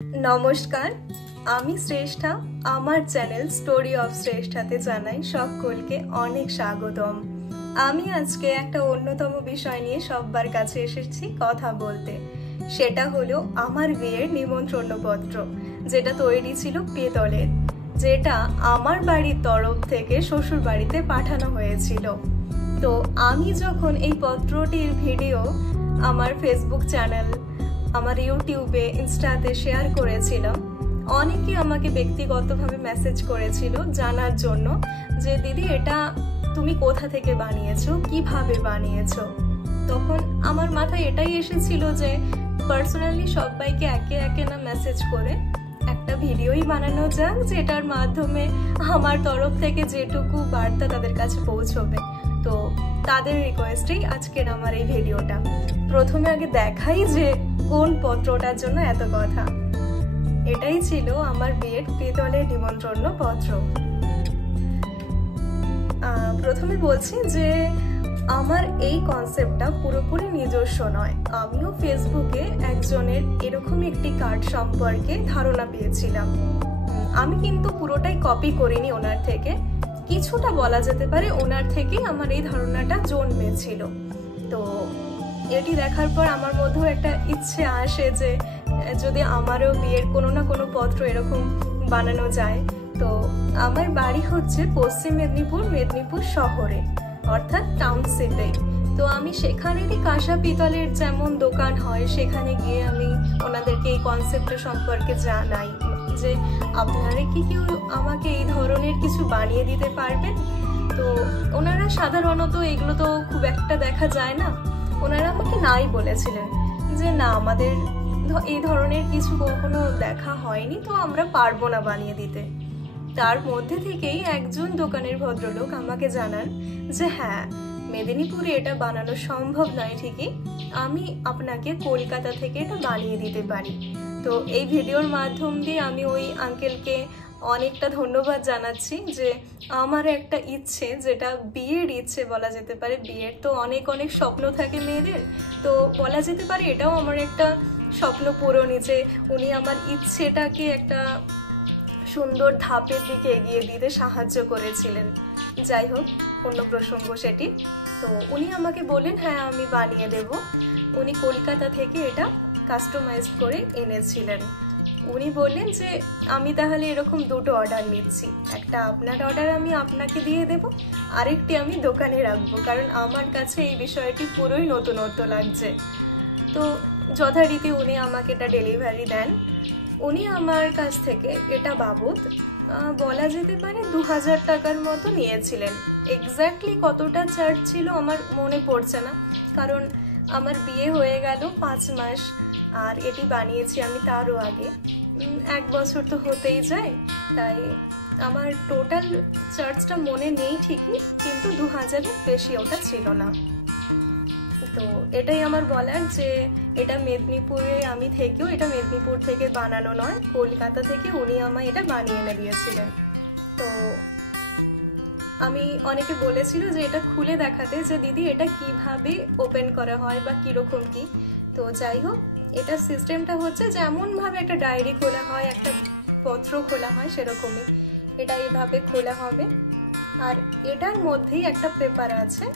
नमस्कार आमी श्रेष्ठा आमार चैनल स्टोरी अफ श्रेष्ठाते जानाई सकलके अनेक स्वागतम। आमी आजके एकटा अन्यतम विषय निये सब्बार काछे एसेछि कथा बोलते। सेटा हलो आमार बियेर निमंत्रणपत्र जेटा तैरी छिलो पेतलेर, जेटा आमार बाड़ीर तरफ थेके शोशुर बाड़ीते पाठानो हयेछिलो। तो आमी जखन एई पत्रटिर भिडियो आमार फेसबुक चैनल आमार यूट्यूबे इंस्टाते शेयर करेছিলাম, অনেকে আমাকে ব্যক্তিগতভাবে মেসেজ করেছিল জানার জন্য যে দিদি এটা তুমি কোথা থেকে বানিয়েছো, কিভাবে বানিয়েছো। তখন আমার মাথায় এটাই এসেছিল যে পার্সোনালি সবাইকে একে একে না মেসেজ করে একটা ভিডিওই বানানো যাক, যেটার মাধ্যমে আমার তরফ থেকে যেটুকু বার্তা তাদের কাছে পৌঁছবে। তো তাদের রিকোয়েস্টেই আজকের আমার এই ভিডিওটা। প্রথমে আগে দেখাই যে কোন পত্রটার জন্য এত কথা। এটাই ছিল আমার বিয়ের পেতলের নিমন্ত্রণ পত্র। প্রথমে বলছি যে আমার এই কনসেপ্টটা পুরোপুরি নিজস্ব নয়। আমিও ফেসবুকে একজনের এরকম একটি কার্ড সম্পর্কে ধারণা পেয়েছিলাম। আমি কিন্তু পুরোটাই কপি করিনি ওনার থেকে, কিছুটা বলা যেতে পারে ওনার থেকেই আমার এই ধারণাটা জন্মেছিল। তো এটি দেখার পর আমার মধ্যেও একটা ইচ্ছে আসে যে যদি আমারও বিয়ের কোনো না কোনো পত্র এরকম বানানো যায়। তো আমার বাড়ি হচ্ছে পশ্চিম মেদিনীপুর শহরে, অর্থাৎ টাউনশিপে। তো আমি সেখানেরই কাঁসা পিতলের যেমন দোকান হয় সেখানে গিয়ে আমি ওনাদেরকে এই কনসেপ্টের সম্পর্কে জানাই যে আপনারা কি কেউ আমাকে এই ধরনের কিছু বানিয়ে দিতে পারবেন। তো ওনারা সাধারণত এগুলো তো খুব একটা দেখা যায় না, ওনারা আমাকে নাই বলেছিলেন যে না আমাদের এই ধরনের কিছু কখনো দেখা হয়নি, তো আমরা পারবো না বানিয়ে দিতে। তার মধ্যে থেকেই একজন দোকানের ভদ্রলোক আমাকে জানান যে হ্যাঁ মেদিনীপুরে এটা বানানো সম্ভব নয় ঠিকই, আমি আপনাকে কলকাতা থেকে এটা বানিয়ে দিতে পারি। তো এই ভিডিওর মাধ্যম দিয়ে আমি ওই আঙ্কেলকে অনেকটা ধন্যবাদ জানাচ্ছি যে আমার একটা ইচ্ছে, যেটা বিয়ের ইচ্ছে বলা যেতে পারে। বিয়ের তো অনেক অনেক স্বপ্ন থাকে মেয়েদের, তো বলা যেতে পারে এটাও আমার একটা স্বপ্ন পূরণ, যে উনি আমার ইচ্ছেটাকে একটা সুন্দর ধাপের দিকে এগিয়ে দিতে সাহায্য করেছিলেন। যাই হোক অন্য প্রসঙ্গ সেটি। তো উনি আমাকে বললেন হ্যাঁ আমি বানিয়ে দেব। উনি কলকাতা থেকে এটা কাস্টমাইজ করে এনেছিলেন। উনি বললেন যে আমি তাহলে এরকম দুটো অর্ডার নিচ্ছি, একটা আপনার অর্ডার আমি আপনাকে দিয়ে দেব, আরেকটি আমি দোকানে রাখবো, কারণ আমার কাছে এই বিষয়টি পুরোই নতুনত্ব লাগছে। তো যথারীতি উনি আমাকে এটা ডেলিভারি দেন। উনি আমার কাছ থেকে এটা বাবদ বলা যেতে পারে 2000 টাকার মতো নিয়েছিলেন। এক্স্যাক্টলি কতটা চার্জ ছিল আমার মনে পড়ছে না, কারণ আমার বিয়ে হয়ে গেল 5 মাস আর এটি বানিয়েছি আমি তারও আগে, 1 বছর তো হতেই যায়। তাই আমার টোটাল চার্জটা মনে নেই ঠিকই, কিন্তু 2000-এর বেশি ওটা ছিল না। তো এটাই আমার বলার যে এটা মেদিনীপুরে আমি থেকেও এটা মেদিনীপুর থেকে বানানো নয়, কলকাতা থেকে উনি আমায় এটা বানিয়ে এনে দিয়েছিলেন। তো আমি অনেকে বলেছিল যে এটা খুলে দেখাতে যে দিদি এটা কিভাবে ওপেন করা হয় বা কীরকম কি। তো যাই হোক এটা সিস্টেমটা হচ্ছে যেমনভাবে একটা ডায়েরি খোলা হয়, একটা পত্র খোলা হয়, সেরকমই এটা এভাবে খোলা হবে। আর এটার মধ্যেই একটা পেপার আছে,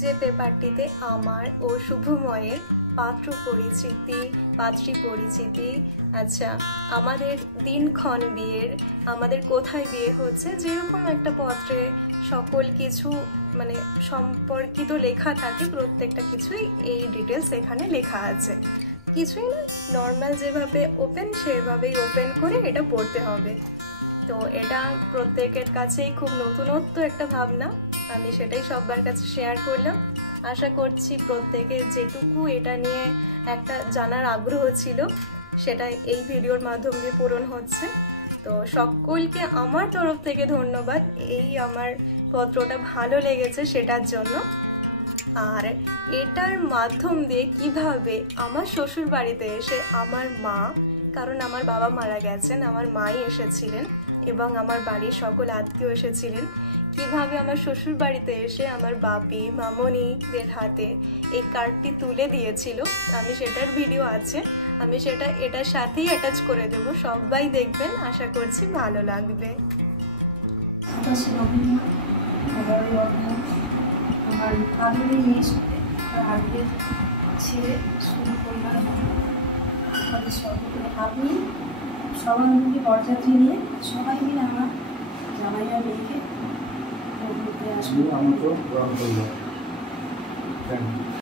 যে পেপারটিতে আমার ও শুভময়ের পাত্র পরিচিতি, পাত্রী পরিচিতি, আচ্ছা আমাদের দিনক্ষণ বিয়ের, আমাদের কোথায় বিয়ে হচ্ছে, যেরকম একটা পত্রে সকল কিছু মানে সম্পর্কিত লেখা থাকে, প্রত্যেকটা কিছুই এই ডিটেলস এখানে লেখা আছে। কিছুই না, নর্মাল যেভাবে ওপেন সেভাবেই ওপেন করে এটা পড়তে হবে। তো এটা প্রত্যেকের কাছেই খুব নতুনত্ব একটা ভাবনা, আমি সেটাই সবার কাছে শেয়ার করলাম। আশা করছি প্রত্যেকের যেটুকু এটা নিয়ে একটা জানার আগ্রহ ছিল সেটা এই ভিডিওর মাধ্যম দিয়ে পূরণ হচ্ছে। তো সকলকে আমার তরফ থেকে ধন্যবাদ এই আমার পত্রটা ভালো লেগেছে সেটার জন্য। আর এটার মাধ্যম দিয়ে কিভাবে আমার শ্বশুর বাড়িতে এসে আমার মা, কারণ আমার বাবা মারা গেছেন, আমার মাই এসেছিলেন এবং আমার বাড়ির সকল আত্মীয় এসেছিলেন। কিভাবে আমার শ্বশুর বাড়িতে এসে আমার বাপি মামনিদের হাতে এই কার্ডটি তুলে দিয়েছিল, আমি সেটার ভিডিও আছে, আমি সেটা এটার সাথেই অ্যাটাচ করে দেবো। সবাই দেখবেন, আশা করছি ভালো লাগবে। আমার কাজের মেয়ের সাথে আগে ছেলে শুরু করলাম। আপনি সবাইকে বরযাত্রী নিয়ে সবাই মিলে আমার জামাইয়া মেয়েকে ঘুরতে আসবো।